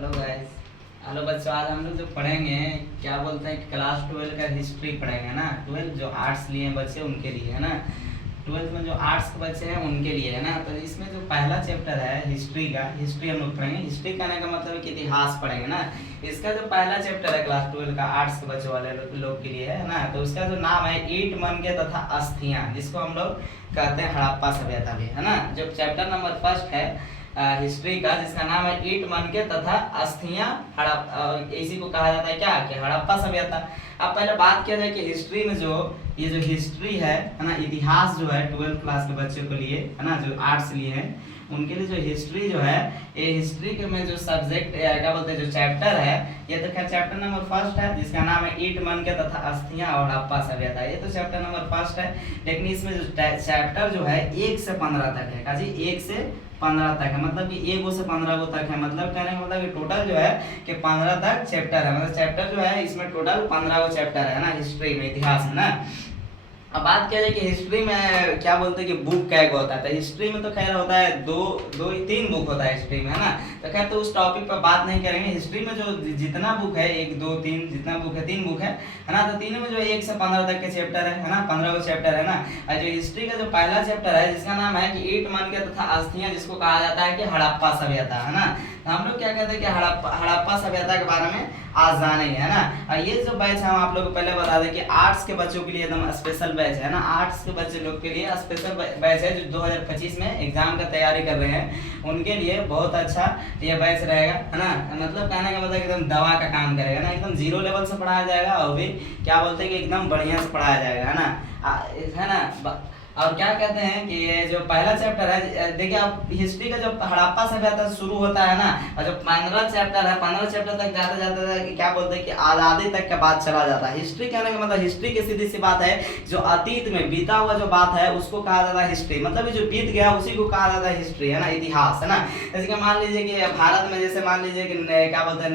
Hello guys. Hello बच्चों, आज हम लोग जो पढ़ेंगे क्या बोलते हैं क्लास 12 का हिस्ट्री पढ़ेंगे ना। 12 जो आर्ट्स लिए हैं बच्चे उनके लिए है ना। 12th में जो आर्ट्स के बच्चे हैं उनके लिए है ना। तो इसमें जो पहला चैप्टर है हिस्ट्री का, हिस्ट्री हम लोग पढ़ेंगे। हिस्ट्री कहने का मतलब है कि इतिहास पढ़ेंगे ना। इसका जो पहला चैप्टर है क्लास 12 का आर्ट्स के बच्चों वाले लोग के लिए है ना। तो उसका जो नाम है ईंट मनके तथा अस्थियां, जिसको हम लोग कहते हैं हड़प्पा सभ्यता भी है ना। जो चैप्टर नंबर फर्स्ट है हिस्ट्री का, जिसका नाम है ईंट मनके तथा अस्थियां हड़प्पा, इसी को कहा जाता है क्या कि हड़प्पा सभ्यता। अब पहले बात किया जाए कि हिस्ट्री में जो ये जो हिस्ट्री है ना, इतिहास जो है 12th क्लास के बच्चों के लिए है ना, जो आर्ट्स लिए हैं उनके लिए जो हिस्ट्री जो है, ये हिस्ट्री के में जो सब्जेक्ट क्या बोलते हैं जो चैप्टर है, ये तो खैर चैप्टर नंबर फर्स्ट है जिसका नाम है ईंट मनके तथा अस्थियां और हड़प्पा सभ्यता। ये तो चैप्टर नंबर फर्स्ट है, लेकिन इसमें जो चैप्टर जो है 1 से 15 तक है। काजी 1 से 15 तक है, मतलब कि 1 से 15 तक है। मतलब कहने का मतलब कि टोटल जो है कि 15 तक चैप्टर है। मतलब चैप्टर जो है इसमें टोटल 15 चैप्टर है ना हिस्ट्री में, इतिहास में ना। अब बात किया जाए कि हिस्ट्री में क्या बोलते हैं कि बुक क्या होता है। तो हिस्ट्री में तो खैर होता है दो ही 3 बुक होता है हिस्ट्री में है ना। तो खैर तो उस टॉपिक पर बात नहीं करेंगे। हिस्ट्री में जो जितना बुक है 1 2 3 जितना बुक है 3 बुक है ना। तो तीनों में जो 1 से 15 तक के चैप्टर है ना, 15 चैप्टर है ना। और जो हिस्ट्री का जो पहला चैप्टर है जिसका नाम है कि ईंट मनके तथा अस्थियां, जिसको कहा जाता है कि हड़प्पा सभ्यता है ना। तो हम लोग क्या कहते हैं कि हड़प्पा सभ्यता के बारे में आज जानेंगे है ना। और ये जो बैच है हम आप लोग को पहले बता दें कि आर्ट्स के बच्चों के लिए एकदम स्पेशल बैच है ना। आर्ट्स के बच्चे लोग के लिए स्पेशल बैच है जो 2025 में एग्जाम का तैयारी कर रहे हैं, उनके लिए बहुत अच्छा ये बैच रहेगा है ना। मतलब कहने का मतलब एकदम दवा का काम करेगा ना, एकदम 0 लेवल से पढ़ाया जाएगा और भी क्या बोलते हैं कि एकदम बढ़िया से पढ़ाया जाएगा है ना। और क्या कहते हैं कि ये जो पहला चैप्टर है, देखिए आप हिस्ट्री का जो हड़प्पा सभ्यता शुरू होता है ना, और जो 15 चैप्टर है 15 चैप्टर तक जाते जाते क्या बोलते हैं कि आज़ादी तक का बात चला जाता है। हिस्ट्री कहने का मतलब हिस्ट्री की सीधी सी बात है, जो अतीत में बीता हुआ जो बात है उसको कहा जाता है हिस्ट्री। मतलब जो बीत गया उसी को कहा जाता है हिस्ट्री है ना, इतिहास है ना। जैसे कि मान लीजिए कि भारत में जैसे मान लीजिए कि क्या बोलते हैं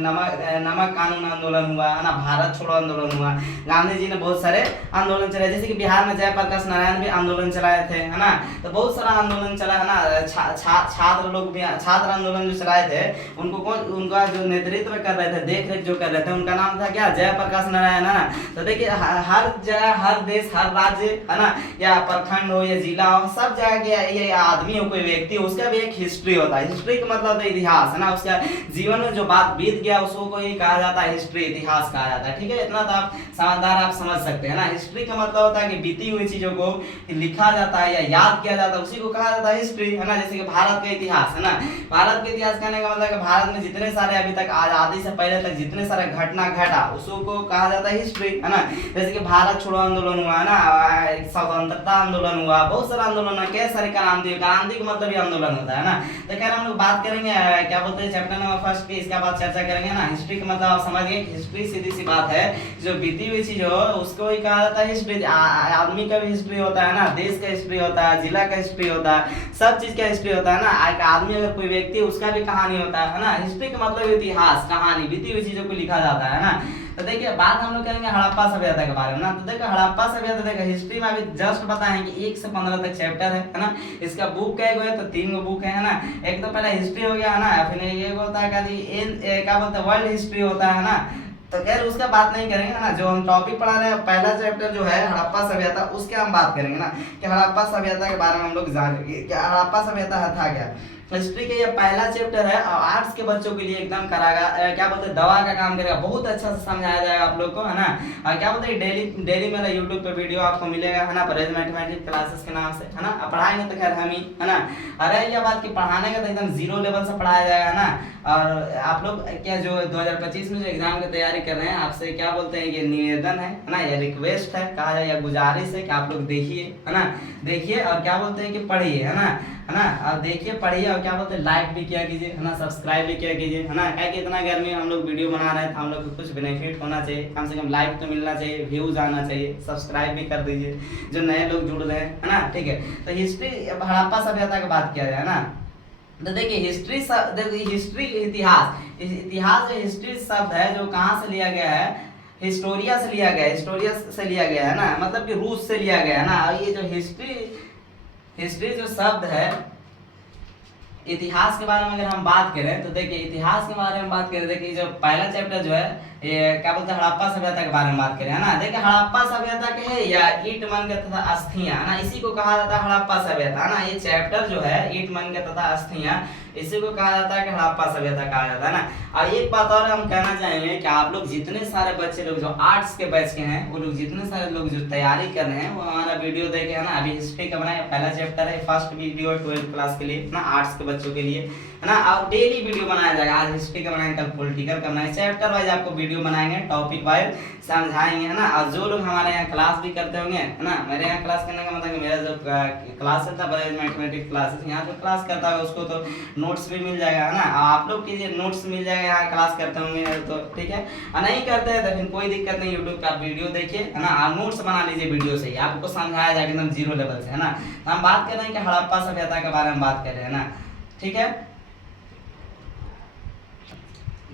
नमक कानून आंदोलन हुआ है ना, भारत छोड़ो आंदोलन हुआ, गांधी जी ने बहुत सारे आंदोलन चलाए। जैसे कि बिहार में जयप्रकाश नारायण भी आंदोलन चलाए थे है ना। तो बहुत सारा आंदोलन चला है ना। छात्र लोग भी छात्र आंदोलन जो चलाए थे उनका जो नेतृत्व कर रहे थे, देख रेख जो कर रहे थे, उनका नाम था क्या, जयप्रकाश नारायण है ना। तो देखिए हर जगह हर देश हर राज्य है ना, या प्रखंड हो या जिला हो, सब जगह के ये आदमी हो कोई व्यक्ति हो, उसका भी एक हिस्ट्री होता है। हिस्ट्री का मतलब है इतिहास है ना। उसका जीवन में जो बात बीत गया उसको कोई कहा जाता है हिस्ट्री, इतिहास कहा जाता है। ठीक है, इतना तो आप समझदार आप समझ सकते हैं ना। हिस्ट्री का मतलब होता है कि बीती हुई चीजों को लिखा जाता है या याद किया जाता है, उसी को कहा जाता है हिस्ट्री है ना। जैसे कि भारत का इतिहास है ना, भारत का इतिहास कहने का मतलब कि भारत में जितने सारे अभी तक आजादी से पहले तक जितने सारे घटना घटा उसको कहा जाता है हिस्ट्री है ना। जैसे कि भारत छोड़ो आंदोलन हुआ है ना, स्वतंत्रता आंदोलन हुआ, बहुत सारा आंदोलन है, कैसे सारे क्रांति का मतलब भी आंदोलन होता है ना। तो खैर हम लोग बात करेंगे क्या बोलते हैं चैप्टर नंबर फर्स्ट की, इसके बाद चर्चा करेंगे ना। हिस्ट्री का मतलब आप समझ गए, हिस्ट्री सीधी सी बात है, जो बीती हुई चीज हो उसको ही कहा जाता है हिस्ट्री। आदमी का भी हिस्ट्री होता है ना, देश का हिस्ट्री होता है, जिला का हिस्ट्री होता है, सब चीज का हिस्ट्री होता है ना। एक आदमी अगर कोई व्यक्ति उसका भी कहानी होता है ना। हिस्ट्री का मतलब इतिहास, कहानी, बीती हुई चीजों को लिखा जाता है ना। तो देखिए बात हम लोग करेंगे हड़प्पा सभ्यता के बारे में ना। तो देखो हड़प्पा सभ्यता देखो हिस्ट्री में अभी जस्ट बताएं कि 1 से 15 तक चैप्टर है ना। इसका बुक क्या है तो 3 बुक है ना। एक तो पहले हिस्ट्री हो गया है ना, फिर ये होता है क्या बोलते हैं वर्ल्ड हिस्ट्री होता है ना। तो खैर उसका बात नहीं करेंगे ना। जो हम टॉपिक पढ़ा रहे हैं पहला चैप्टर जो है हड़प्पा सभ्यता, उसके हम बात करेंगे ना कि हड़प्पा सभ्यता के बारे में हम लोग जानेंगे क्या हड़प्पा सभ्यता था क्या। हिस्ट्री का ये पहला चैप्टर है और आर्ट्स के बच्चों के लिए एकदम करागा क्या बोलते हैं दवा का काम करेगा, बहुत अच्छा से समझाया जाएगा आप लोग को है ना। और क्या बोलते हैं डेली मेरा यूट्यूब पे वीडियो आपको मिलेगा है ना, परहेज मैथमेटिक्स क्लासेस के नाम से है ना। अब पढ़ाएंगे तो खैर हम ही है ना। अरे ये बात कि पढ़ाने का तो एकदम 0 लेवल से पढ़ाया जाएगा ना। और आप लोग क्या जो 2025 में जो एग्जाम की तैयारी कर रहे हैं, आपसे क्या बोलते हैं कि निवेदन है ना, या रिक्वेस्ट है कहा जाए या गुजारिश है कि आप लोग देखिए है ना, देखिए और क्या बोलते हैं कि पढ़िए है ना। और देखिए पढ़िए और क्या बोलते हैं लाइक भी किया कीजिए है ना, सब्सक्राइब भी किया कीजिए है ना। क्या कि इतना गर्मी में हम लोग वीडियो बना रहे हैं तो हम लोग को कुछ बेनिफिट होना चाहिए, कम से कम लाइक तो मिलना चाहिए, व्यूज आना चाहिए, सब्सक्राइब भी कर दीजिए जो नए लोग जुड़ रहे हैं है ना। ठीक है, तो हिस्ट्री हड़प्पा सभ्यता की बात किया जाए ना। तो देखिए हिस्ट्री इतिहास जो हिस्ट्री शब्द है जो कहाँ से लिया गया है, हिस्टोरिया से लिया गया है ना, मतलब कि रूस से लिया गया है ना। और ये जो हिस्ट्री जो शब्द है इतिहास के बारे में अगर हम बात करें तो देखिए इतिहास के बारे में बात करें, देखिए जो पहला चैप्टर जो है ये क्या बोलते हैं हड़प्पा सभ्यता के बारे में बात करें, है ना। देखिए हड़प्पा सभ्यता के है या ईट मंग तथा अस्थियां, है ना, इसी को कहा जाता है हड़प्पा सभ्यता, है ना। ये चैप्टर जो है ईट मंग तथा अस्थियां, इसी को कहा जाता है कि हड़प्पा सभ्यता कहा जाता है ना। और एक बात और हम कहना चाहेंगे कि आप लोग जितने सारे बच्चे लोग जो आर्ट्स के बैच के हैं, वो लोग जितने सारे लोग जो तैयारी कर रहे हैं वो हमारा वीडियो देखे, है ना। अभी हिस्ट्री का बनाया पहला चैप्टर है, फर्स्ट वीडियो है 12th क्लास के लिए, ना आर्ट्स के बच्चों के लिए, है ना। और डेली वीडियो बनाया जाएगा, आज हिस्ट्री का बनाएंगे, कल पॉलिटिकल का बनाएंगे, चैप्टर वाइज आपको वीडियो बनाएंगे, टॉपिक वाइज समझाएंगे, है ना। और जो लोग हमारे यहाँ क्लास भी करते होंगे, है ना, मेरे यहाँ क्लास करने का मतलब कि मेरा जो क्लास चलता है मैथमेटिक्स क्लासेस, यहाँ जो क्लास करता है उसको तो नोट्स भी मिल जाएगा, है ना। आप लोग कीजिए, नोट्स मिल जाएगा, यहाँ क्लास करते होंगे तो ठीक है, और नहीं करते हैं तो फिर कोई दिक्कत नहीं, यूट्यूब का वीडियो देखिए, है ना, और नोट्स बना लीजिए वीडियो से ही, आपको समझाया जाएगा एकदम जीरो लेवल से, है ना। हम बात कर रहे हैं कि हड़प्पा सभ्यता के बारे में बात कर रहे हैं ना, ठीक है।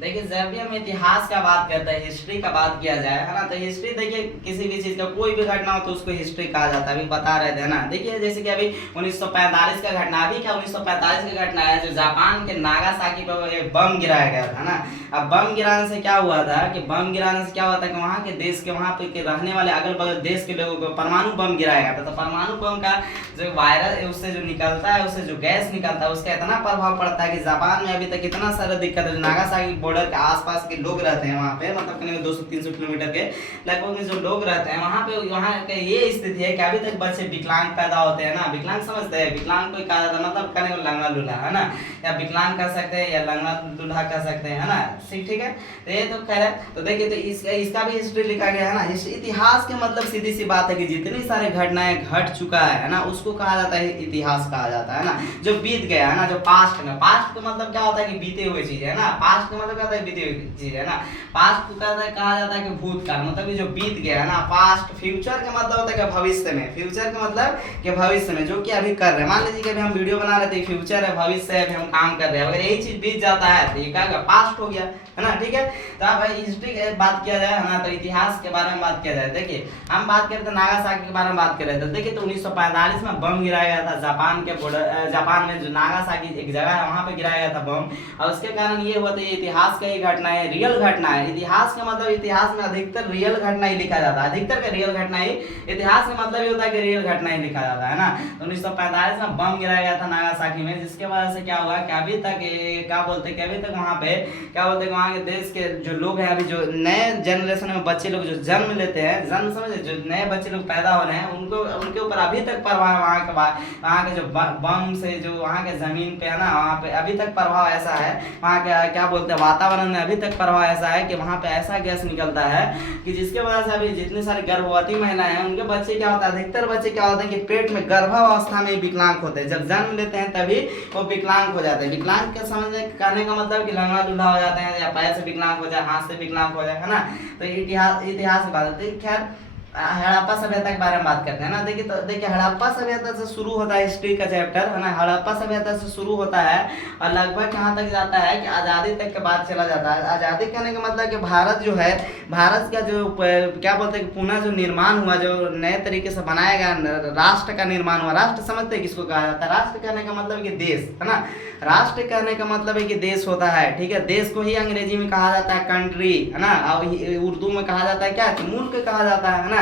देखिए जब भी हम इतिहास का बात करते हैं, हिस्ट्री का बात किया जाए, है ना, तो हिस्ट्री देखिए किसी भी चीज का कोई भी घटना हो तो उसको हिस्ट्री कहा जाता है, अभी बता रहे थे ना। देखिए जैसे कि अभी 1945 का घटना, अभी क्या 1945 का घटना है जो जापान के नागासाकी पर एक बम गिराया गया था ना। अब बम गिराने से क्या हुआ था कि बम गिराने से क्या हुआ था कि वहाँ के देश के वहाँ पे के रहने वाले अगल बगल देश के लोगों को परमाणु बम गिराया गया था, तो परमाणु बम का जो वायरस उससे जो निकलता है, उससे जो गैस निकलता है, उसका इतना प्रभाव पड़ता है कि जापान में अभी तक इतना सारा दिक्कत है। नागासाकी बॉर्डर के आसपास के लोग रहते हैं वहाँ पे, मतलब करीब 200-300 किलोमीटर के लगभग में जो लोग रहते हैं वहाँ पे, वहाँ के ये स्थिति है कि अभी तक बच्चे विकलांग पैदा होते हैं ना। विकलांग समझते हैं, विकलांग कोई कहा जाता है मतलब कहने को लंगड़ा लूल्हा, है ना, या विकलांग कह सकते हैं या लंगड़ा लूल्हा कह सकते हैं, है ना, ठीक है। तो ये तो खैर है, तो देखिए तो इसका भी हिस्ट्री लिखा गया है ना। इतिहास के मतलब सीधी सी बात है कि जितनी सारे घटनाएं घट चुका है ना, उसको कहा जाता है इतिहास कहा जाता है ना। जो बीत गया है ना, जो पास्ट में, पास्ट का मतलब क्या होता है कि बीते हुए चीज है ना, पास्ट का मतलब क्या होता है बीते हुए चीज है ना। पास्ट को कहा जाता है कि भूतकाल, मतलब ये जो बीत गया है ना। पास्ट, फ्यूचर का मतलब होता है कि भविष्य में, फ्यूचर का मतलब कि भविष्य में जो कि अभी कर रहे हैं। मान लीजिए कि अभी हम वीडियो बना रहे थे, फ्यूचर है, भविष्य है, अभी हम काम कर रहे हैं, अगर यही चीज बीत जाता है तो ये क्या पास्ट हो गया, है ना, ठीक है। तो अब हिस्ट्री की बात किया जाए, है ना, तो इतिहास के बारे में बात किया जाए। देखिए हम बात करते हैं नागासाकी के बारे में बात कर रहे थे। देखिए तो 1945 में बम गिराया गया था जापान के बॉर्डर, जापान में जो नागासाकी एक जगह है वहां पे गिराया गया था बम, और उसके कारण ये हुआ था, ये इतिहास का ही घटना है, रियल घटना है। इतिहास का मतलब इतिहास में अधिकतर रियल घटना ही लिखा जाता है, अधिकतर का रियल घटना ही, इतिहास का मतलब ये होता है कि रियल घटना ही लिखा जाता है ना। 1945 में बम गिराया गया था नागासाकी में, जिसके वजह से क्या हुआ कि अभी तक क्या बोलते कि अभी तक वहाँ पे क्या बोलते हैं, वहाँ के देश के जो लोग हैं, अभी जो नए जनरेशन में बच्चे लोग जो जन्म लेते हैं, जन्म समझे, जो नए बच्चे लोग पैदा हो रहे हैं, उनको उनके ऊपर अभी तक प्रभाव वहाँ के जो बम से जो वहाँ के जमीन पे है ना, वहाँ पे अभी तक प्रभाव ऐसा है, वहाँ के क्या बोलते हैं वातावरण में अभी तक प्रभाव ऐसा है कि वहाँ पे ऐसा गैस निकलता है कि जिसके वजह से अभी जितने सारे गर्भवती महिलाएं हैं उनके बच्चे क्या होता है, अधिकतर बच्चे क्या होते हैं कि पेट में गर्भावस्था में विकलांग होते हैं, जब जन्म लेते हैं तभी वो विकलांग हो जाते हैं। विकलांग के समझने कहने का मतलब कि लंगड़ा लूल्हा हो जाते हैं, या पैर से विकलांग हो जाए, हाथ से विकलांग हो जाए, है ना। तो इतिहास की बात है। खैर हड़प्पा सभ्यता के बारे में बात करते हैं ना। देखिए तो देखिए हड़प्पा सभ्यता से शुरू होता है हिस्ट्री का चैप्टर, है ना। हड़प्पा सभ्यता से शुरू होता है और लगभग कहाँ तक जाता है कि आज़ादी तक के बाद चला जाता है। आज़ादी कहने का मतलब कि भारत जो है, भारत का जो क्या बोलते हैं कि पुनः जो निर्माण हुआ, जो नए तरीके से बनाया गया राष्ट्र का निर्माण हुआ। राष्ट्र समझते हैं किसको कहा जाता है? राष्ट्र कहने का मतलब कि देश, है ना। राष्ट्र कहने का मतलब है कि देश होता है, ठीक है। देश को ही अंग्रेजी में कहा जाता है कंट्री, है ना। और उर्दू में कहा जाता है क्या, मुल्क कहा जाता है ना।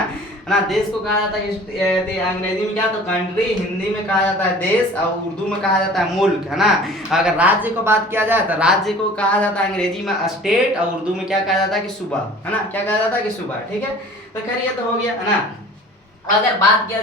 देश को कहा जाता है अंग्रेजी में क्या, तो कंट्री, हिंदी में कहा जाता है देश, और उर्दू में कहा जाता है मुल्क, है ना। अगर राज्य को बात किया जाए तो राज्य को कहा जाता है अंग्रेजी में स्टेट, और उर्दू में क्या कहा जाता है कि सूबा, है ना। क्या कहा जाता है कि सूबा, ठीक है। तो खैर ये तो हो गया, है ना। अगर बात किया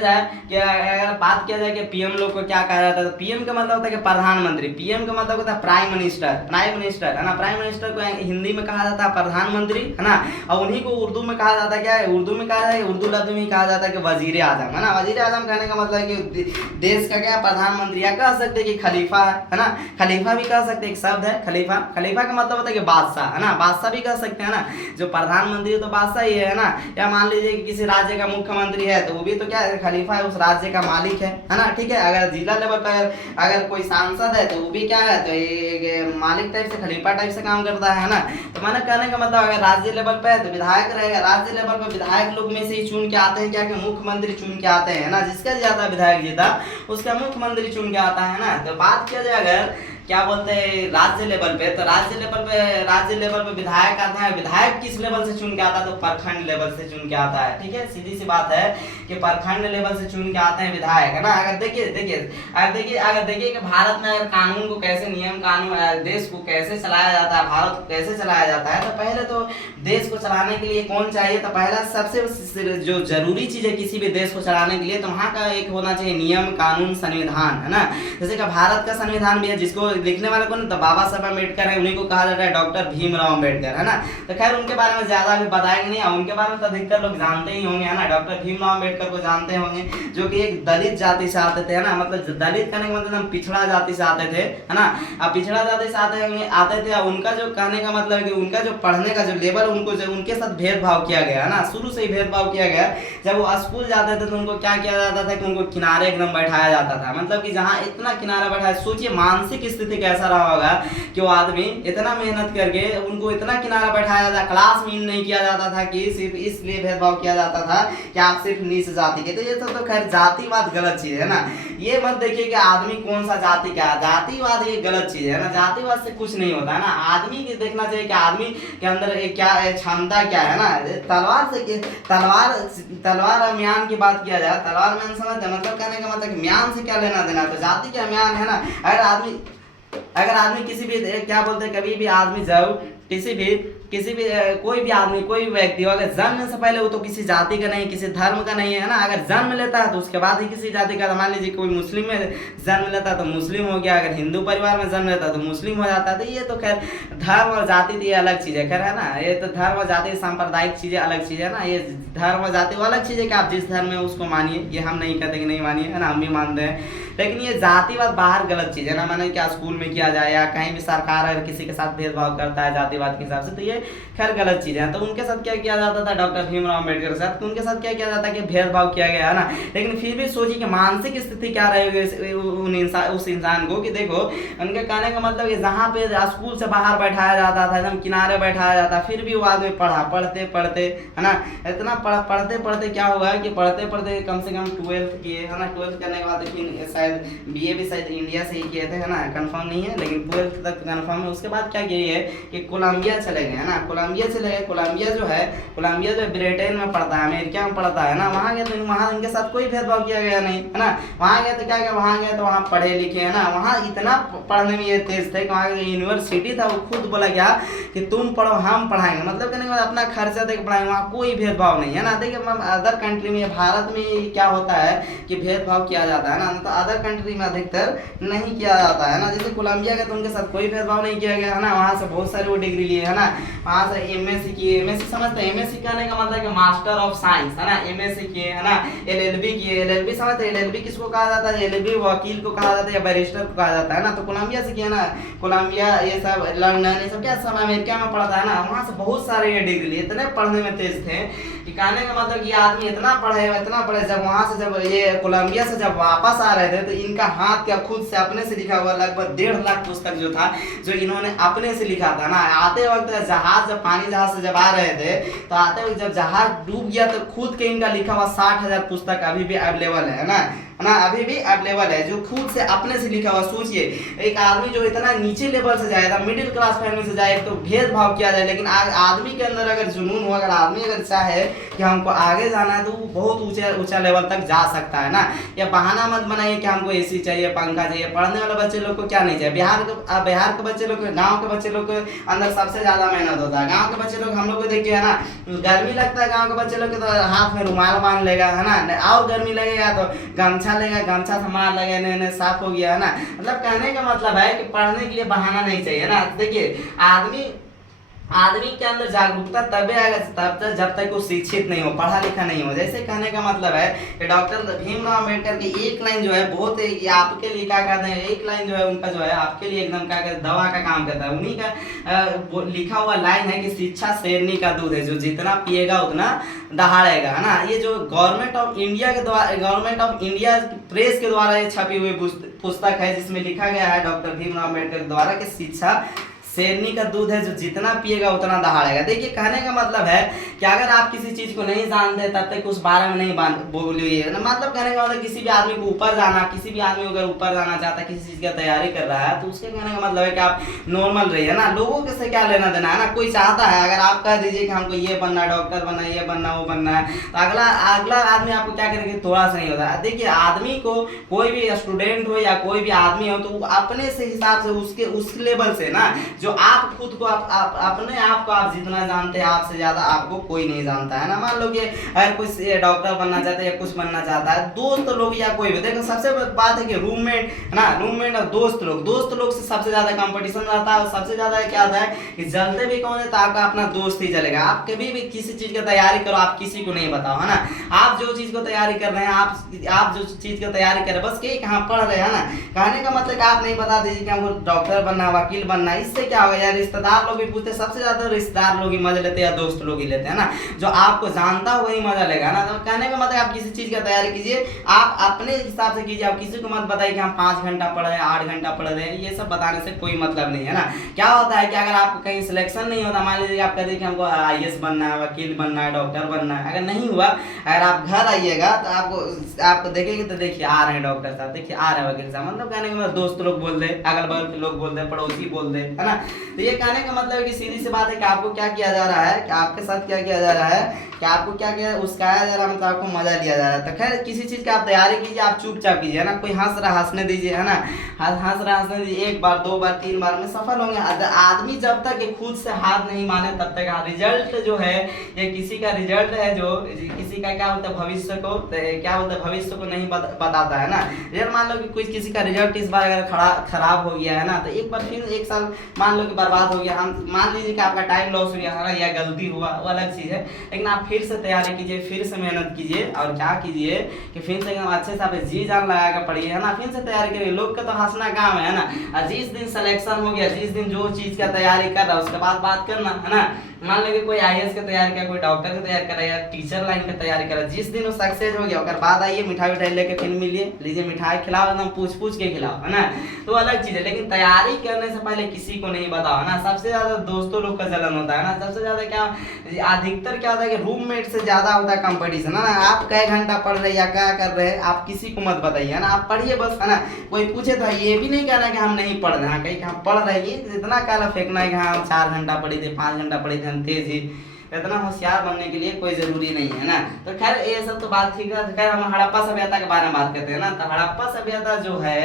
जाए कि पीएम लोग को क्या कहा जाता है, तो पीएम का मतलब होता है कि प्रधानमंत्री। पीएम का मतलब होता है प्राइम मिनिस्टर, है ना। प्राइम मिनिस्टर को हिंदी में कहा जाता है प्रधानमंत्री, है ना। और उन्हीं को उर्दू में कहा जाता है क्या है, उर्दू में कहा जाता है, उर्दू लफ्ज में कहा जाता है कि वजीर आजम, है ना। वजीर आजम कहने का मतलब है कि देश का क्या प्रधानमंत्री, या कह सकते हैं कि खलीफा है ना। खलीफा भी कह सकते हैं, एक शब्द है खलीफा। खलीफा का मतलब होता है कि बादशाह, है ना। बादशाह भी कह सकते हैं ना। जो प्रधानमंत्री तो बादशाह ही है ना। या मान लीजिए कि किसी राज्य का मुख्यमंत्री है तो वो भी तो क्या है, खलीफा है, उस राज्य का मालिक है ना, ठीक है। अगर जिला लेवल पर अगर कोई सांसद है तो वो भी क्या है, तो ये मालिक टाइप से, खलीफा टाइप से काम करता है ना। तो मैंने कहने का मतलब अगर राज्य लेवल पे है तो विधायक रहेगा। राज्य लेवल पर विधायक लोग में से ही चुन के आते हैं क्या, कि मुख्यमंत्री चुन के आते हैं ना। जिसका ज्यादा विधायक जीता उसका मुख्यमंत्री चुन के आता है ना। तो बात किया जाए अगर क्या बोलते हैं राज्य लेवल पे, तो राज्य लेवल पे विधायक आता है। विधायक किस लेवल से चुन के आता है, तो प्रखंड लेवल से चुन के आता है। ठीक है, सीधी सी बात है कि प्रखंड लेवल से चुन के आते हैं विधायक, है ना। अगर देखिए कि भारत में अगर कानून को कैसे, नियम कानून, देश को कैसे चलाया जाता है, भारत को कैसे चलाया जाता है, तो पहले तो देश को चलाने के लिए कौन चाहिए, तो पहला सबसे जो जरूरी चीज है किसी भी देश को चलाने के लिए, तो वहाँ का एक होना चाहिए नियम कानून संविधान, है ना। जैसे कि भारत का संविधान भी है, जिसको लिखने वाले कौन, तो बाबा साहब अम्बेडकर है, उन्हीं को कहा जाता है डॉक्टर भीमराव अम्बेडकर, है ना। तो खैर उनके बारे में ज्यादा अभी बताएंगे नहीं, उनके बारे में तो अधिकतर लोग जानते ही होंगे, है ना। डॉक्टर भीमराव अम्बेडकर को जानते होंगे, जो कि एक दलित जाति से आते थे, है ना। मतलब दलित कहने का मतलब हम पिछड़ा जाति से आते थे, है ना। अब पिछड़ा जाति से आते थे। उनका जो कहने का मतलब है कि उनका जो पढ़ने का जो लेवल, उनको जो उनके साथ भेदभाव किया गया, है ना। शुरू से ही भेदभाव किया गया। जब वो स्कूल जाते थे तो उनको क्या किया जाता था कि उनको किनारे एकदम बैठाया जाता था। मतलब कि जहाँ इतना किनारा बैठाया, सोचिए मानसिक स्थिति कैसा रहा होगा कि वो आदमी इतना मेहनत करके उनको इतना किनारा बैठाया जाता, क्लास में नहीं किया जाता था कि सिर्फ इसलिए भेदभाव किया जाता था कि आप सिर्फ नीच जाति के। तो ये सब तो खैर जातिवाद गलत चीज है ना। ये मत देखिए कि आदमी कौन सा जाति का है, जातिवाद ये गलत चीज है ना। जातिवाद से कुछ नहीं होता है ना। आदमी की देखना चाहिए कि आदमी के अंदर क्या क्षमता क्या है ना। तलवार और म्यान की बात किया जाए, तलवार म्यान समझते, मतलब कहने का मतलब म्यान से क्या लेना देना, तो जाति क्या म्यान है ना। अगर आदमी किसी भी क्या बोलते हैं, कभी भी आदमी जब किसी भी कोई भी आदमी, कोई भी व्यक्ति हो, अगर जन्म से पहले वो तो किसी जाति का नहीं, किसी धर्म का नहीं है ना। अगर जन्म लेता है तो उसके बाद ही किसी जाति का, मान लीजिए कोई मुस्लिम में जन्म लेता है तो मुस्लिम हो गया, अगर हिंदू परिवार में जन्म लेता है तो मुस्लिम हो जाता है। तो ये तो खैर धर्म और जाति तो ये अलग चीज है, खैर, है ना। ये तो धर्म और जाति सांप्रदायिक चीजें अलग चीज है ना। ये धर्म और जाति वो अलग चीज है कि आप जिस धर्म में उसको मानिए, ये हम नहीं कहते कि नहीं मानिए, है ना, हम भी मानते हैं। लेकिन ये जातिवाद बाहर गलत चीज है ना। मैंने क्या स्कूल में किया जाए या कहीं भी सरकार अगर किसी के साथ भेदभाव करता है जातिवाद के हिसाब से, तो ये खैर गलत चीज है। तो उनके साथ क्या किया जाता था, डॉक्टर भीमराव अम्बेडकर के साथ, तो उनके साथ क्या किया जाता है कि भेदभाव किया गया, है ना। लेकिन फिर भी सोचिए कि मानसिक स्थिति क्या रहेगी उस इंसान को, कि देखो उनके कहने का मतलब कि जहाँ पे स्कूल से बाहर बैठाया जाता था, एकदम किनारे बैठाया जाता, फिर भी वो आदमी पढ़ते, है ना। इतना पढ़ते क्या हुआ कि पढ़ते कम से कम 12th किए, है ना। 12th करने के बाद फिर शायद बीए भी शायद इंडिया से ही किए थे, है ना, कंफर्म नहीं है, लेकिन 12th तक कंफर्म है। उसके बाद क्या किए है कि कोलंबिया चले गए, है ना। कोलंबिया चले गए। कोलंबिया जो ब्रिटेन में पड़ता है, अमेरिका में पड़ता है ना। वहाँ गए तो वहाँ उनके साथ कोई भेदभाव किया गया नहीं, है ना। वहाँ गए तो क्या किया, वहाँ गए तो वहाँ पढ़े लिखे, है ना। वहाँ इतना पढ़ने में ये तेज थे कि वहाँ जो यूनिवर्सिटी था वो खुद बोला गया कि तुम पढ़ो हम पढ़ाएंगे, मतलब कहने के बाद अपना खर्चा देकर पढ़ाएंगे, वहाँ कोई भेदभाव नहीं है ना। देखिए अदर कंट्री में, भारत में क्या होता है कि भेदभाव किया जाता है ना, तो अदर कंट्री में अधिकतर नहीं किया जाता है ना। जैसे कोलंबिया के तो उनके साथ कोई भेदभाव नहीं किया गया, है ना। वहाँ से बहुत सारे वो डिग्री लिए, है ना। वहाँ से एमएससी किए, एमएससी समझते हैं, एमएससी कहने का मतलब कि मास्टर ऑफ साइंस, है ना। एमएससी किए, है ना। एलएलबी किए, एलएलबी समझते हैं, एलएलबी किसको कहा जाता है, एलएलबी वकील को कहा जाता है या बैरिस्टर को कहा जाता है ना। तो कोलंबिया से किया ना, कोलंबिया ये सब लंदन ये सब क्या सब अमेरिका में पढ़ता है ना। वहाँ से बहुत सारे ये डिग्री लिए, इतने पढ़ने में तेज थे कि कहने का मतलब कि आदमी इतना पढ़े, जब वहाँ से जब ये कोलंबिया से जब वापस आ रहे थे तो इनका हाथ क्या खुद से अपने से लिखा हुआ लगभग 1.5 लाख पुस्तक जो था, जो इन्होंने अपने से लिखा था ना। आते वक्त पानी जहाज से जब आ रहे थे तो आते वक्त जब जहाज डूब गया तो खुद के इनका लिखा हुआ 60,000 पुस्तक अभी भी अवेलेबल है ना, अभी भी अवेलेबल है, जो खुद से अपने से लिखा हुआ। सोचिए एक आदमी जो इतना नीचे लेवल से जाएगा, मिडिल क्लास फैमिली से जाए तो भेदभाव किया जाए, लेकिन आदमी के अंदर अगर जुनून हो, अगर आदमी अगर चाहे कि हमको आगे जाना है तो वो बहुत ऊंचा लेवल तक जा सकता है ना। या बहाना मत बनाइए कि हमको एसी चाहिए, पंखा चाहिए। पढ़ने वाले बच्चे लोग को क्या नहीं चाहिए। बिहार के बच्चे लोग, गाँव के बच्चे लोग के अंदर सबसे ज्यादा मेहनत होता है। गाँव के बच्चे लोग हम लोग को देखिए, है ना, गर्मी लगता है गाँव के बच्चे लोग के तो हाथ में रुमाल बांध लेगा, है ना। और गर्मी लगेगा तो गमछा लेगा, गमछा से मार लगे, साफ हो गया, है ना। मतलब कहने का मतलब है कि पढ़ने के लिए बहाना नहीं चाहिए ना। देखिए आदमी के अंदर जागरूकता तब आएगा तब तक जब तक वो शिक्षित नहीं हो, पढ़ा लिखा नहीं हो। जैसे कहने का मतलब है कि डॉक्टर भीमराव अम्बेडकर की एक लाइन जो है बहुत ये आपके लिए क्या कहते हैं, एक लाइन जो है उनका जो है आपके लिए एकदम क्या कहते हैं, दवा का काम करता है। उन्हीं का लिखा हुआ लाइन है कि शिक्षा शेरनी का दूध है, जो जितना पिएगा उतना दहाड़ेगा, है ना। ये जो गवर्नमेंट ऑफ इंडिया प्रेस के द्वारा ये छपी हुई पुस्तक है, जिसमें लिखा गया है डॉक्टर भीमराव अम्बेडकर द्वारा कि शिक्षा शेरनी का दूध है जो जितना पिएगा उतना दहाड़ेगा। देखिए कहने का मतलब है कि अगर आप किसी चीज को नहीं जानते तब तक उस बारे में नहीं बोलिए। मतलब कहने का मतलब किसी भी आदमी को ऊपर जाना, किसी भी आदमी अगर ऊपर जाना चाहता है, किसी चीज की तैयारी कर रहा है, तो उसके कहने का मतलब है कि आप नॉर्मल रहिए ना, लोगों के से क्या लेना देना है ना। कोई चाहता है अगर आप कह दीजिए कि हमको ये बनना है, डॉक्टर बनना है, ये बनना वो बनना है, तो अगला अगला आदमी आपको क्या करेगा, थोड़ा सा नहीं होता है। देखिए आदमी को कोई भी स्टूडेंट हो या कोई भी आदमी हो, तो अपने से हिसाब से उसके उस लेवल से ना, जो आप खुद को आप अपने आप को आप जितना जानते हैं, आपसे ज्यादा आपको कोई नहीं जानता है ना। मान लो कि अगर कोई डॉक्टर बनना चाहता है या कुछ बनना चाहता है, दोस्त लोग या कोई भी, देखो सबसे बात है कि रूममेट है ना, रूममेट और दोस्त लोग से सबसे ज्यादा कंपटीशन रहता है। और सबसे ज्यादा क्या होता है कि जलते भी कौन है, तो आपका अपना दोस्त ही जलेगा। आप कभी भी किसी चीज की तैयारी करो, आप किसी को नहीं बताओ है ना। आप जो चीज को तैयारी कर रहे हैं, आप जो चीज की तैयारी कर रहे हैं, बस के कहाँ पढ़ रहे हैं ना, कहने का मतलब आप नहीं बता दीजिए कि हमको डॉक्टर बनना, वकील बनना। इससे क्या होगा यार, रिश्तेदार लोग भी पूछते, सबसे ज्यादा रिश्तेदार लोग ही मजा लेते हैं या दोस्त लोग ही लेते हैं ना। जो आपको जानता हो वही मजा लेगा ना। तो कहने का मतलब आप किसी चीज की तैयारी कीजिए, आप अपने हिसाब से कीजिए। आप किसी को मत बताइए कि हम 5 घंटा पढ़ रहे हैं, 8 घंटा पढ़ रहे हैं, ये सब बताने से कोई मतलब नहीं है ना। क्या होता है कि अगर आपको कहीं सिलेक्शन नहीं होता, मान लीजिए आप कहते हैं कि हमको IAS बनना है, वकील बनना है, डॉक्टर बनना है, अगर नहीं हुआ, अगर आप घर आइएगा तो आपको देखेंगे तो देखिए आ रहे हैं डॉक्टर साहब, देखिए आ रहे हैं वकील साहब, मतलब कहने का मतलब दोस्त लोग बोल दे, अगल बगल के लोग बोल दे, पड़ोसी बोल दे, है ना। तो ये कहने का मतलब है कि सीधी सी बात है कि आपको क्या किया जा रहा है, कि आपके साथ क्या किया जा रहा है, कि आपको क्या किया उसकाया जा रहा है, मतलब आपको मजा लिया जा रहा है। तो खैर किसी चीज का आप तैयारी कीजिए, आप चुपचाप कीजिए, है ना। कोई हंस रहा हंसने दीजिए, है ना, हंस रहा हंसने दीजिए, 1 बार 2 बार 3 बार में सफल होंगे। आदमी जब तक खुद से हाथ नहीं माने तब तक रिजल्ट जो है, ये किसी का रिजल्ट है जो किसी का क्या बोलते हैं भविष्य को, क्या बोलते हैं भविष्य को नहीं बताता है ना। यार मान लो कि कोई किसी का रिजल्ट इस बार अगर खराब हो गया है ना, तो एक बार फिर 1 साल मान लो कि बर्बाद हो गया, हम मान लीजिए कि आपका टाइम लॉस हो गया है ना, या गलती हुआ, वो अलग चीज है। लेकिन आप फिर से तैयारी कीजिए, फिर से मेहनत कीजिए, और क्या कीजिए कि फिर से एकदम अच्छे से आप जी जान लगा कर पढ़िए, है ना। फिर से तैयारी करिए, लोग का तो हंसना काम है ना। जिस दिन सिलेक्शन हो गया, जिस दिन जो चीज का तैयारी कर रहा है उसके बाद बात करना, है ना। मान लो कि कोई IAS की तैयारी कर, कोई डॉक्टर की तैयारी कर रहा है, या टीचर लाइन की तैयारी कर रहा है, जिस दिन वो सक्सेस हो गया उसके बाद आइए, मिठाई लेके फिर मिलिए, लीजिए मिठाई खिलाओ, एकदम पूछ के खिलाओ, है ना। तो अलग चीज है। लेकिन तैयारी करने से पहले किसी को नहीं बताओ, है ना। सबसे ज्यादा दोस्तों लोग का जलन होता है ना, सबसे ज्यादा क्या अधिकतर क्या होता है कि रूममेट से ज्यादा होता है कंपटीशन, है ना। आप कई घंटा पढ़ रहे या क्या कर रहे हैं, आप किसी को मत बताइए, है ना। आप पढ़िए बस, है ना। कोई पूछे तो ये भी नहीं कहना कि हम नहीं पढ़ रहे हैं, कहीं हम पढ़ रहे हैं, इतना काला फेंकना है कि हाँ 4 घंटा पढ़ी थे, 5 घंटा पढ़ी थे, हम तेज ही। इतना होशियार बनने के लिए कोई जरूरी नहीं है ना। तो खैर ये सब तो बात ठीक है। खैर हम हड़प्पा सभ्यता के बारे में बात करते हैं ना। तो हड़प्पा सभ्यता जो है,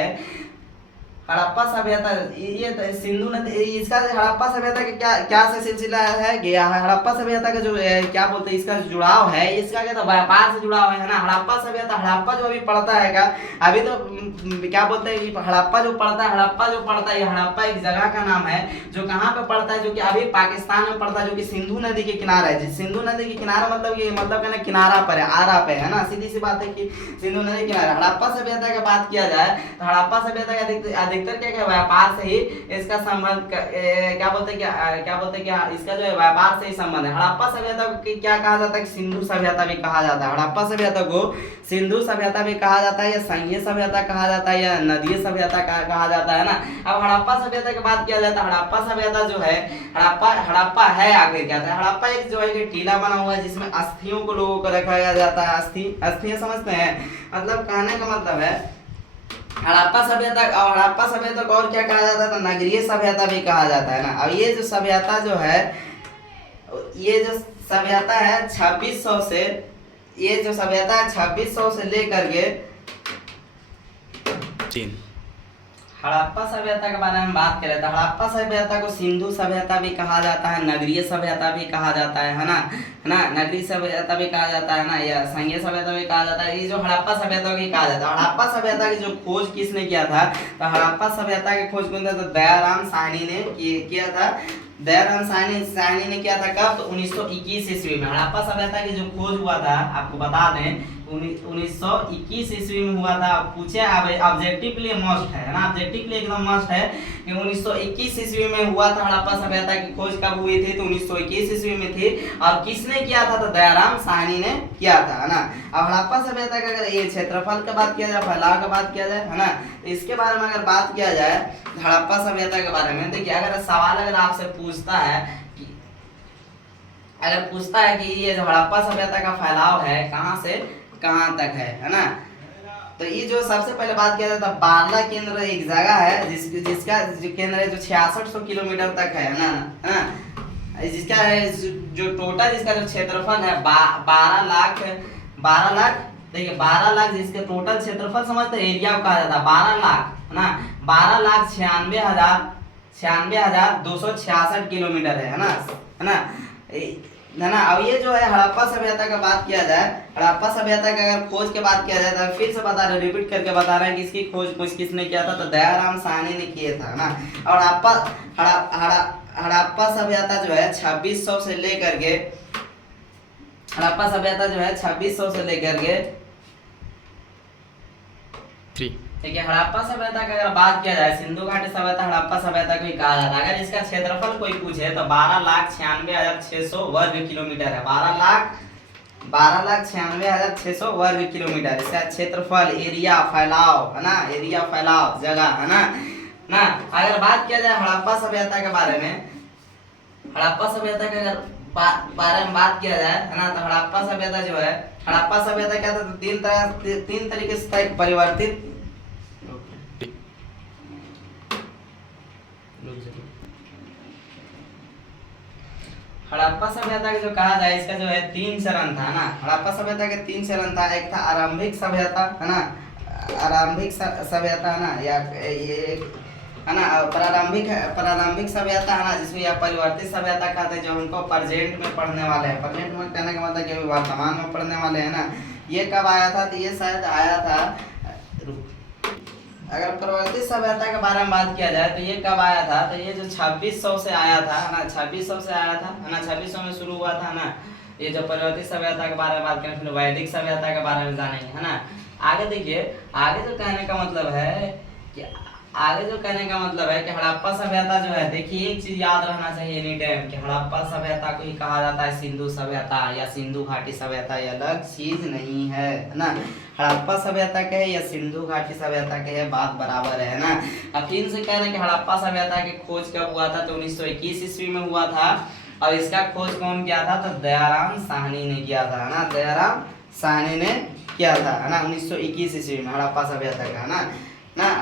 हड़प्पा सभ्यता, ये तो सिंधु नदी, इसका हड़प्पा सभ्यता का क्या क्या से सिलसिला है गया है। हड़प्पा सभ्यता का जो क्या बोलते हैं, इसका जुड़ाव है, इसका क्या था, व्यापार से जुड़ाव है ना। हड़प्पा सभ्यता, हड़प्पा जो अभी पड़ता है, अभी तो क्या बोलते हैं, हड़प्पा जो पड़ता है, ये हड़प्पा एक जगह का नाम है जो कहाँ पे पड़ता है, जो कि अभी पाकिस्तान में पड़ता है, जो कि सिंधु नदी के किनारे है। सिंधु नदी के किनारा मतलब ये मतलब कहना किनारा पर है, आरा पे है ना, सीधी सी बात है कि सिंधु नदी किनारा। हड़प्पा सभ्यता की बात किया जाए तो हड़प्पा सभ्यता का अधिकतर क्या व्यापार से ही इसका संबंध, क्या बोलते हैं इसका जो है व्यापार से ही संबंध है। हड़प्पा सभ्यता को क्या कहा जाता है, सिंधु सभ्यता भी कहा जाता है। हड़प्पा सभ्यता को सिंधु सभ्यता भी कहा जाता है, या संघीय सभ्यता कहा जाता है, या नदीय सभ्यता कहा जाता है ना। अब हड़प्पा सभ्यता की बात किया जाता है, हड़प्पा सभ्यता जो है, हड़प्पा है आगे क्या था, हड़प्पा एक जो है टीला बना हुआ है जिसमें अस्थियों को लोगों को रखा जाता है। अस्थियां समझते हैं, मतलब कहने का मतलब है हड़प्पा सभ्यता, और हड़प्पा सभ्यता को और क्या कहा जाता है, तो नगरीय सभ्यता भी कहा जाता है ना। अब ये जो सभ्यता जो है, ये जो सभ्यता है 2600 से, ये जो सभ्यता है 2600 से लेकर के हड़प्पा सभ्यता के बारे में बात करें तो हड़प्पा सभ्यता को सिंधु सभ्यता भी कहा जाता है, नगरीय सभ्यता भी कहा जाता है ना, नगरीय सभ्यता भी कहा जाता है ना, या संघीय सभ्यता भी कहा जाता है। ये जो हड़प्पा सभ्यता की कहा जाता है, हड़प्पा सभ्यता की जो खोज किसने किया था, तो हड़प्पा सभ्यता की खोज कौन था, तो दयाराम साहनी ने किया था। दयाराम साहनी ने किया था कब, तो 1921 ईस्वी में। हड़प्पा सभ्यता की जो खोज हुआ था, आपको बता दें 1921 ईस्वी में हुआ था। पूछे अब ऑब्जेक्टिव के लिए मस्ट है ना, ऑब्जेक्टिव के लिए एकदम मस्ट है कि 1921 ईस्वी में हुआ था हड़प्पा सभ्यता की खोज कब हुई थी, तो 1921 ईस्वी में थी। और किसने किया था, तो दयाराम साहनी ने किया था, है ना। अब हड़प्पा सभ्यता का अगर ये क्षेत्रफल की बात किया जाए, फैलाव की बात किया जाए, है ना, तो इसके बारे में अगर बात किया जाए हड़प्पा सभ्यता के बारे में, देखिए अगर सवाल अगर आपसे पूछता है कि ये जो हड़प्पा सभ्यता का फैलाव है कहाँ से कहाँ तक है ना, तो ये जो सबसे पहले बात किया जाता है बारला केंद्र एक जगह है जिसका जो केंद्र है जो 6600 किलोमीटर तक है ना, जिसका है जो टोटल जिसका जो क्षेत्रफल है 12 लाख, देखिए 12 लाख जिसके टोटल क्षेत्रफल समझते एरिया को कहा जाता है 12 लाख, है ना, 12,96,266 किलोमीटर है ना, है ना। अब ये जो है हड़प्पा सभ्यता का बात किया जाए, हड़प्पा सभ्यता का अगर खोज की बात किया जाए तो फिर से बता रहे रिपीट करके बता रहे हैं कि इसकी खोज किसने किया था, तो दयाराम साहनी ने किया था ना। और हड़प्पा सभ्यता जो है 2600 से लेकर के हड़प्पा सभ्यता जो है 2600 से लेकर के ठीक है। हड़प्पा सभ्यता की अगर बात किया जाए सिंधु घाटी सभ्यता हड़प्पा सभ्यता को ही कहा जाता है। अगर इसका क्षेत्रफल कोई पूछे तो 12,96,600 वर्ग किलोमीटर है, 12,96,600 वर्ग किलोमीटर इसका क्षेत्रफल, एरिया फैलाव, है ना, एरिया फैलाव जगह, है ना। अगर बात किया जाए हड़प्पा सभ्यता के बारे में, हड़प्पा सभ्यता के अगर बारे में बात किया जाए, है ना, तो हड़प्पा सभ्यता जो है, हड़प्पा सभ्यता क्या था, तो तीन तरीके से परिवर्तित हड़प्पा सभ्यता के जो कहा जाए इसका जो है 3 चरण था ना। हड़प्पा सभ्यता के 3 चरण था, एक था आरंभिक सभ्यता, है ना, आरंभिक सभ्यता, है ना, या ये है ना, प्रारंभिक सभ्यता, है ना, जिसको या परिवर्तित सभ्यता कहते हैं, जो हमको प्रेजेंट में पढ़ने वाले हैं। प्रेजेंट में कहने का मतलब कि वर्तमान में पढ़ने वाले हैं ना। ये कब आया था, तो ये शायद आया था, अगर परिवर्तित सभ्यता के बारे में बात किया जाए तो ये कब आया था, तो ये जो 2600 से आया था, है ना, 2600 से आया था, है ना, 2600 में शुरू हुआ था, है ना। ये जो परिवर्तित सभ्यता के बारे में बात करें, फिर वैदिक सभ्यता के बारे में जानेंगे, है ना। आगे देखिए, आगे जो कहने का मतलब है कि हड़प्पा सभ्यता जो है, देखिए एक चीज याद रहना चाहिए एनी टाइम कि हड़प्पा सभ्यता को ही कहा जाता है सिंधु सभ्यता या सिंधु घाटी सभ्यता, ये अलग चीज नहीं है ना। हड़प्पा सभ्यता के या सिंधु घाटी सभ्यता के बात बराबर है ना। अब फिर से कह रहे हैं कि हड़प्पा सभ्यता की खोज कब हुआ था, तो 1921 ईस्वी में हुआ था। और इसका खोज कौन किया था, तो दयाराम साहनी ने किया था, है ना, दयाराम साहनी ने किया था, है ना, 1921 ईस्वी में हड़प्पा सभ्यता का, है ना।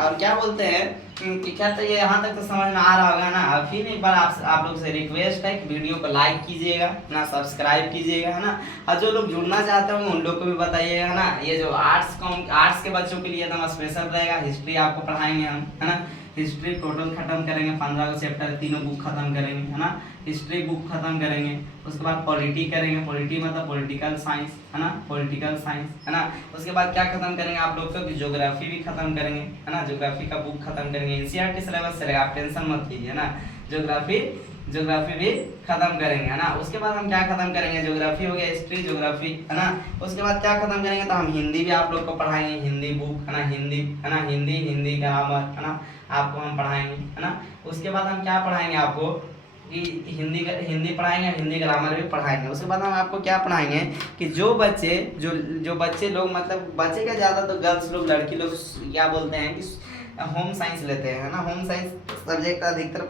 और क्या बोलते हैं कि क्या, तो ये यहाँ तक तो समझ में आ रहा होगा ना। अब फिर एक बार आप लोग से रिक्वेस्ट है कि वीडियो को लाइक कीजिएगा ना, सब्सक्राइब कीजिएगा, है ना। और जो लोग जुड़ना चाहते होंगे उन लोग को भी बताइएगा ना। ये जो आर्ट्स के बच्चों के लिए एकदम स्पेशल रहेगा, हिस्ट्री आपको पढ़ाएंगे हम, है ना। हिस्ट्री टोटल खत्म करेंगे, 15 चैप्टर, तीनों बुक खत्म करेंगे, है ना। हिस्ट्री बुक खत्म करेंगे, उसके बाद पॉलिटी करेंगे, पॉलिटी मतलब पॉलिटिकल साइंस, है ना, पॉलिटिकल साइंस, है ना। उसके बाद क्या खत्म करेंगे आप लोग को, ज्योग्राफी भी खत्म करेंगे, है ना, ज्योग्राफी का बुक खत्म करेंगे। एनसीईआरटी सिलेबस से रहेगा, आप टेंशन मत कीजिए, है ना। ज्योग्राफी भी खत्म करेंगे, है ना। उसके बाद हम क्या खत्म करेंगे, ज्योग्राफी हो गया, हिस्ट्री, ज्योग्राफी, है ना। उसके बाद क्या खत्म करेंगे, तो हम हिंदी भी आप लोग को पढ़ाएंगे, हिंदी बुक, है ना, हिंदी, है ना, हिंदी ग्रामर, है ना, आपको हम पढ़ाएंगे, है ना। उसके बाद हम क्या पढ़ाएंगे आपको कि हिंदी पढ़ाएंगे, हिंदी ग्रामर भी पढ़ाएंगे। उसके बाद हम आपको क्या पढ़ाएंगे कि जो बच्चे लोग, मतलब बच्चे का ज़्यादा तो गर्ल्स लोग, लड़की लोग क्या बोलते हैं कि होम साइंस लेते हैं, है ना। होम साइंस सब्जेक्ट अधिकतर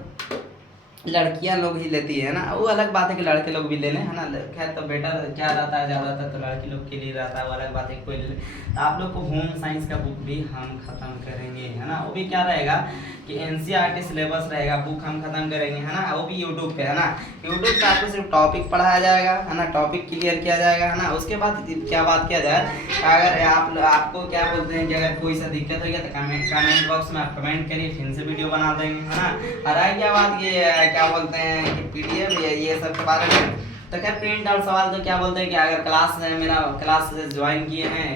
लड़कियां लोग ही लेती है ना। वो अलग बात है कि लड़के लोग भी ले लें, है ना। खैर तो बेटर क्या रहता है, ज़्यादातर तो लड़की लोग के लिए रहता है, वो अलग बात है, कोई ले ले। तो आप लोग को होम साइंस का बुक भी हम खत्म करेंगे, है ना। वो भी क्या रहेगा कि एनसीईआरटी सिलेबस रहेगा, बुक हम खत्म करेंगे, है ना। वो भी यूट्यूब पे, है ना। यूट्यूब पे आपको सिर्फ टॉपिक पढ़ाया जाएगा, है ना, टॉपिक क्लियर किया जाएगा, है ना। उसके बाद क्या बात किया जाए, अगर आपको क्या बोलते हैं कि अगर कोई सा दिक्कत होगी तो कमेंट बॉक्स में आप कमेंट करिए, फिर से वीडियो बना देंगे, है ना। और क्या बात, ये क्या बोलते हैं कि पीडीएफ ये सब के बारे में तो खैर प्रिंट आउट सवाल तो क्या बोलते हैं कि अगर मेरा क्लास ज्वाइन किए हैं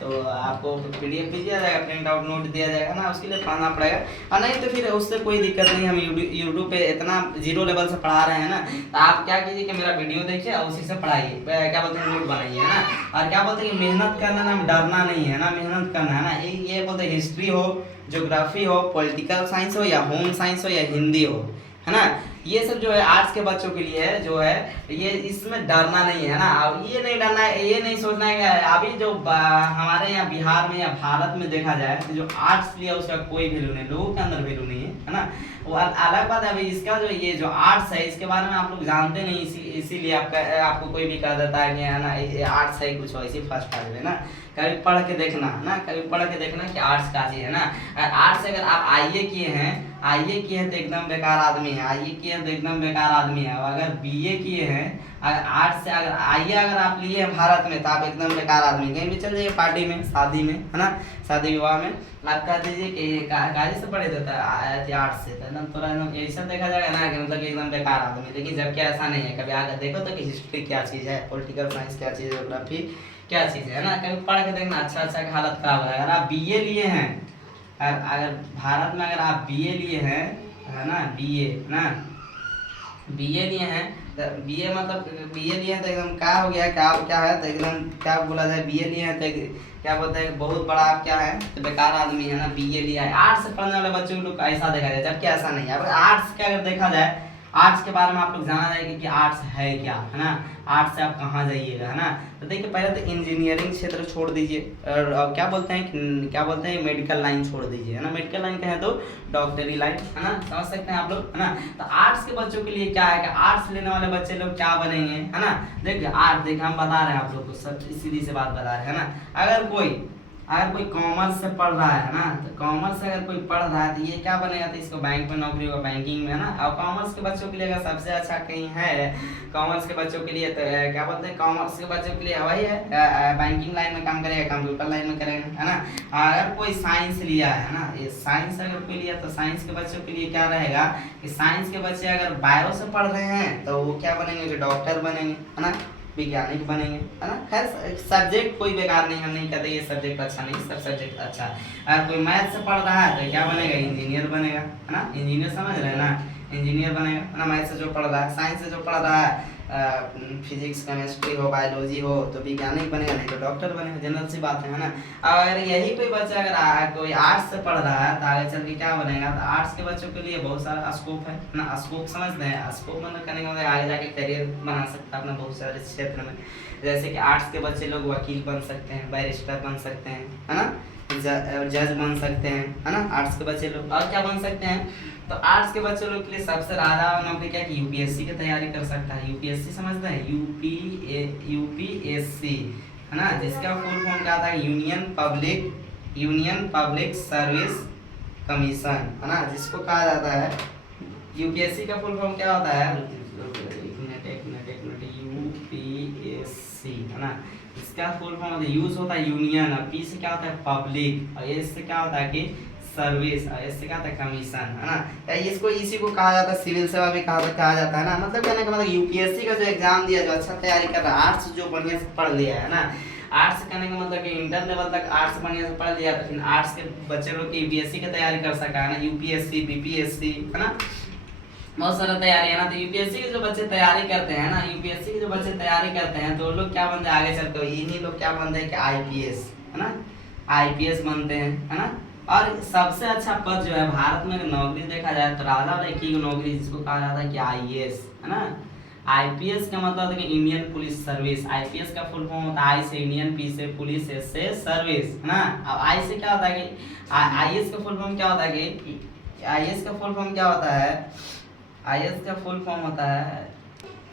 तो आपको PDF भी दिया जाएगा, प्रिंट आउट नोट दिया जाएगा ना, उसके लिए पढ़ना पड़ेगा। और नहीं तो फिर उससे कोई दिक्कत नहीं, हम यूट्यूब पे इतना 0 लेवल से पढ़ा रहे हैं ना, तो आप क्या कीजिए कि मेरा वीडियो देखिए और उसी से पढ़ाइए, क्या बोलते हैं नोट बनाइए, है ना। और क्या बोलते हैं कि मेहनत करना ना, डरना नहीं है ना, मेहनत करना है ना। ये बोलते हैं हिस्ट्री हो, ज्योग्राफी हो, पॉलिटिकल साइंस हो या होम साइंस हो या हिंदी हो, है ना, ये सब जो है आर्ट्स के बच्चों के लिए है, जो है ये इसमें डरना नहीं है ना। अब ये नहीं डरना है, ये नहीं सोचना है कि अभी जो हमारे यहाँ बिहार में या भारत में देखा जाए तो जो आर्ट्स लिया उसका कोई वैल्यू नहीं, लोगों के अंदर वैल्यू नहीं है ना। वो अलग बात है। अभी इसका जो ये जो आर्ट्स है इसके बारे में आप लोग जानते नहीं, इसीलिए आपको कोई भी कह देता है कि है ना ये आर्ट्स है कुछ ऐसी फर्स्ट आ जाए ना। कभी पढ़ के देखना ना, कभी पढ़ के देखना कि आर्ट्स का चीज है ना। आर्ट्स अगर आप आईए किए हैं, आईए किए हैं तो एकदम बेकार आदमी है, आईए किए हैं तो एकदम बेकार आदमी है। और अगर बीए किए हैं, अगर आर्ट्स से अगर आईए अगर आप लिए हैं भारत में तो आप एकदम बेकार आदमी। कहीं भी चल जाइए पार्टी में, शादी में, है ना, शादी विवाह में आप कह दीजिए कि काजी से पढ़े देता है आर्ट्स से, तो एकदम थोड़ा एकदम ऐसा देखा जाएगा ना कि मतलब एकदम बेकार आदमी। लेकिन जबकि ऐसा नहीं है, कभी आगे देखो तो कि हिस्ट्री क्या चीज़ है, पॉलिटिकल साइंस क्या चीज़ है, ज्योग्राफी क्या चीज़ है ना। कभी पढ़ के देखना, अच्छा की हालत खराब है। अगर आप बीए लिए हैं, अगर भारत में अगर आप बीए लिए हैं, है ना, बीए ना, बीए लिए हैं तो बीए मतलब बीए लिए हैं तो एकदम क्या हो गया, क्या है तो एकदम क्या बोला जाए, बीए लिए हैं तो क्या बोलते हैं बहुत बड़ा आप क्या है तो बेकार आदमी है ना, बीए लिया है। आर्ट्स से पढ़ने वाले बच्चों को ऐसा देखा जाए, जबकि ऐसा नहीं है। अब आर्ट्स का अगर देखा जाए, आर्ट्स के बारे में आप लोग जाना जाएगा कि आर्ट्स है क्या, है ना, आर्ट्स से आप कहाँ जाइएगा, है ना। तो देखिए पहले तो इंजीनियरिंग क्षेत्र छोड़ दीजिए, और क्या बोलते हैं मेडिकल लाइन छोड़ दीजिए, है ना। मेडिकल लाइन कहें तो डॉक्टरी लाइन, है ना, समझ सकते हैं आप लोग, है ना। तो आर्ट्स के बच्चों के लिए क्या है कि आर्ट्स लेने वाले बच्चे लोग क्या बनेंगे, है ना। देखिए हम बता रहे हैं आप लोग को, सब सीधी सी बात बता रहे हैं ना। अगर कोई कॉमर्स से पढ़ रहा है ना, तो कॉमर्स से अगर कोई पढ़ रहा है तो ये क्या बनेगा, तो इसको बैंक में नौकरी होगा, बैंकिंग में, है ना। और कॉमर्स के बच्चों के लिए अगर सबसे अच्छा कहीं है कॉमर्स के बच्चों के लिए, तो क्या बोलते हैं, कॉमर्स के बच्चों के लिए वही है, बैंकिंग लाइन में काम करेगा, कंप्यूटर लाइन में करेगा, है ना। अगर कोई साइंस लिया है ना, ये साइंस अगर कोई लिया तो साइंस के बच्चों के लिए क्या रहेगा कि साइंस के बच्चे अगर बायो से पढ़ रहे हैं तो वो क्या बनेंगे, कि डॉक्टर बनेंगे, है ना, वैज्ञानिक बनेंगे, है ना। खैर सब्जेक्ट कोई बेकार नहीं, हम नहीं कहते ये सब्जेक्ट अच्छा नहीं, सब सब्जेक्ट अच्छा है। अगर कोई मैथ से पढ़ रहा है तो क्या बनेगा, इंजीनियर बनेगा, है ना, इंजीनियर समझ रहे हैं ना, इंजीनियर बनेगा, है ना। मैथ से जो पढ़ रहा है, साइंस से जो पढ़ रहा है, फिजिक्स केमिस्ट्री हो, बायोलॉजी हो तो वैज्ञानिक बनेगा, नहीं तो डॉक्टर बनेगा, जनरल सी बात है ना। अगर यही कोई बच्चा अगर कोई आर्ट्स से पढ़ रहा है तो आगे चल के क्या बनेगा, तो आर्ट्स के बच्चों के लिए बहुत सारा स्कोप है ना। स्कोप समझते हैं, स्कोप मतलब करने का मतलब आगे जाके करियर बना सकता है अपना बहुत सारे क्षेत्र में। जैसे कि आर्ट्स के बच्चे लोग वकील बन सकते हैं, बैरिस्टर बन सकते हैं, है ना, जज बन सकते हैं, है ना, आर्ट्स के बच्चे लोग। और क्या बन सकते हैं, तो आर्ट्स के बच्चे लोग के लिए सबसे ज्यादा नौकरी क्या कि यूपीएससी की तैयारी कर सकता है। यूपीएससी समझते हैं, यूपीएससी, है ना, जिसका फुल फॉर्म क्या था, यूनियन पब्लिक सर्विस कमीशन, है ना, जिसको कहा जाता है यूपीएससी का फुल फॉर्म क्या होता है, यूपीएससी, है ना। इसका फुल फॉर्म यूज होता है यूनियन, और पी से क्या होता है पब्लिक, और एस से क्या होता है कि सर्विस, और एस से क्या होता है कमीशन, है ना। इसको इसी को कहा जाता है सिविल सेवा भी कहा जाता है ना। मतलब कहने का मतलब यूपीएससी का जो एग्जाम दिया, जो अच्छा तैयारी कर रहा है, आर्ट्स जो बढ़िया से पढ़ लिया है ना, आर्ट्स करने का मतलब कि इंटर लेवल तक आर्ट्स बढ़िया से पढ़ लिया तो फिर आर्ट्स के बच्चे लोग की यूपीएससी की तैयारी कर सका है ना, यूपीएससी, बीपीएससी, है ना, बहुत सारा तैयारी है ना। तो यूपीएससी के जो बच्चे तैयारी करते हैं ना, यूपीएससी के जो बच्चे तैयारी करते हैं तो लोग क्या बनते हैं आगे चल कर, इन्हीं लोग क्या बनते हैं कि आईपीएस, है ना, आईपीएस बनते हैं, है ना। और सबसे अच्छा पद जो है भारत में नौकरी देखा जाए तो राजा और एक ही नौकरी जिसको कहा जाता है कि आईएएस, है ना। आईपीएस का मतलब है कि इंडियन पुलिस सर्विस। आईपीएस का फुल फॉर्म होता है आई से इंडियन, पी से पुलिस, एस से सर्विस, है ना। अब आई से क्या होता है कि आईएएस का फुल फॉर्म क्या होता है कि आईएएस का फुल फॉर्म क्या होता है, आईएएस का फुल फॉर्म होता है,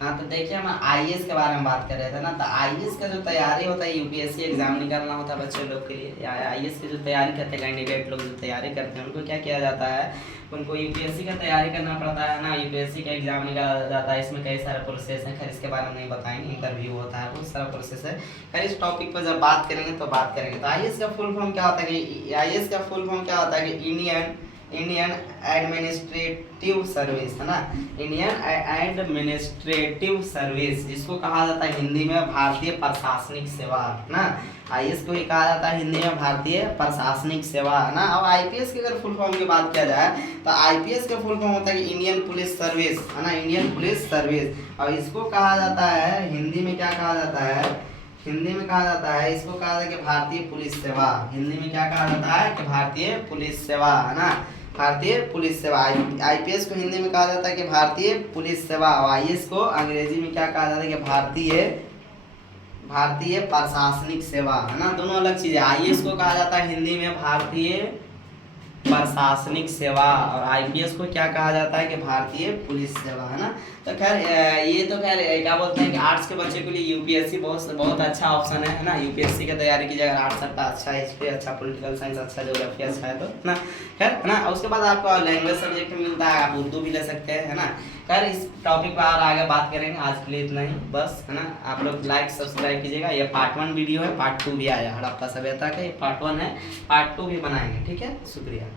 हाँ तो देखिए हम आईएएस के बारे में बात कर रहे थे ना। तो आईएएस का जो तैयारी होता है, यूपीएससी एग्जाम निकालना होता है बच्चे लोग के लिए, या आईएएस की जो तैयारी करते हैं कैंडिडेट लोग जो तैयारी करते हैं उनको क्या किया जाता है, उनको यूपीएससी का तैयारी करना पड़ता है ना। यूपीएससी का एग्जाम निकाला जाता है, इसमें कई सारे प्रोसेस हैं, खैर इसके बारे में नहीं बताएंगे, इंटरव्यू होता है, बहुत सारा प्रोसेस है। खैर इस टॉपिक पर जब बात करेंगे तो बात करेंगे। तो आईएएस का फुल फॉर्म क्या होता है कि आईएएस का फुल फॉर्म क्या होता है कि इंडियन एडमिनिस्ट्रेटिव सर्विस, है ना, इंडियन एडमिनिस्ट्रेटिव सर्विस, जिसको कहा जाता है हिंदी में भारतीय प्रशासनिक सेवा, है ना। आईएएस को भी कहा जाता है हिंदी में भारतीय प्रशासनिक सेवा, है ना। अब आईपीएस की अगर फुल फॉर्म की बात किया जाए तो आईपीएस का फुल फॉर्म होता है कि इंडियन पुलिस सर्विस, है ना, इंडियन पुलिस सर्विस। और इसको कहा जाता है हिंदी में, क्या कहा जाता है, हिंदी में कहा जाता है, इसको कहा जाता है कि भारतीय पुलिस सेवा। हिंदी में क्या कहा जाता है कि भारतीय पुलिस सेवा, है ना, भारतीय पुलिस सेवा। आईपीएस को हिंदी में कहा जाता है कि भारतीय पुलिस सेवा। और आईएएस को अंग्रेजी में क्या कहा जाता है कि भारतीय प्रशासनिक सेवा, है ना, दोनों अलग चीज है। आईएएस को कहा जाता है हिंदी में भारतीय प्रशासनिक सेवा और आईपीएस को क्या कहा जाता है कि भारतीय पुलिस सेवा, है ना। तो खैर ये तो खैर क्या बोलते हैं कि आर्ट्स के बच्चे के लिए यूपीएससी बहुत अच्छा ऑप्शन है ना। यूपीएससी की तैयारी कीजिए अगर आर्ट्स रखता अच्छा, हिस्ट्री अच्छा, पॉलिटिकल साइंस अच्छा, ज्योग्राफी अच्छा है तो, ना, खैर, है ना। उसके बाद आपको लैंग्वेज सब्जेक्ट मिलता है, आप उर्दू भी ले सकते हैं, है ना। खैर इस टॉपिक पर और आगे बात करेंगे, आज के लिए इतना ही बस, है ना। आप लोग लाइक सब्सक्राइब कीजिएगा। ये पार्ट 1 वीडियो है, पार्ट 2 भी आया, हड़प्पा सभ्यता का, ये पार्ट 1 है, पार्ट 2 भी बनाएंगे, ठीक है। शुक्रिया।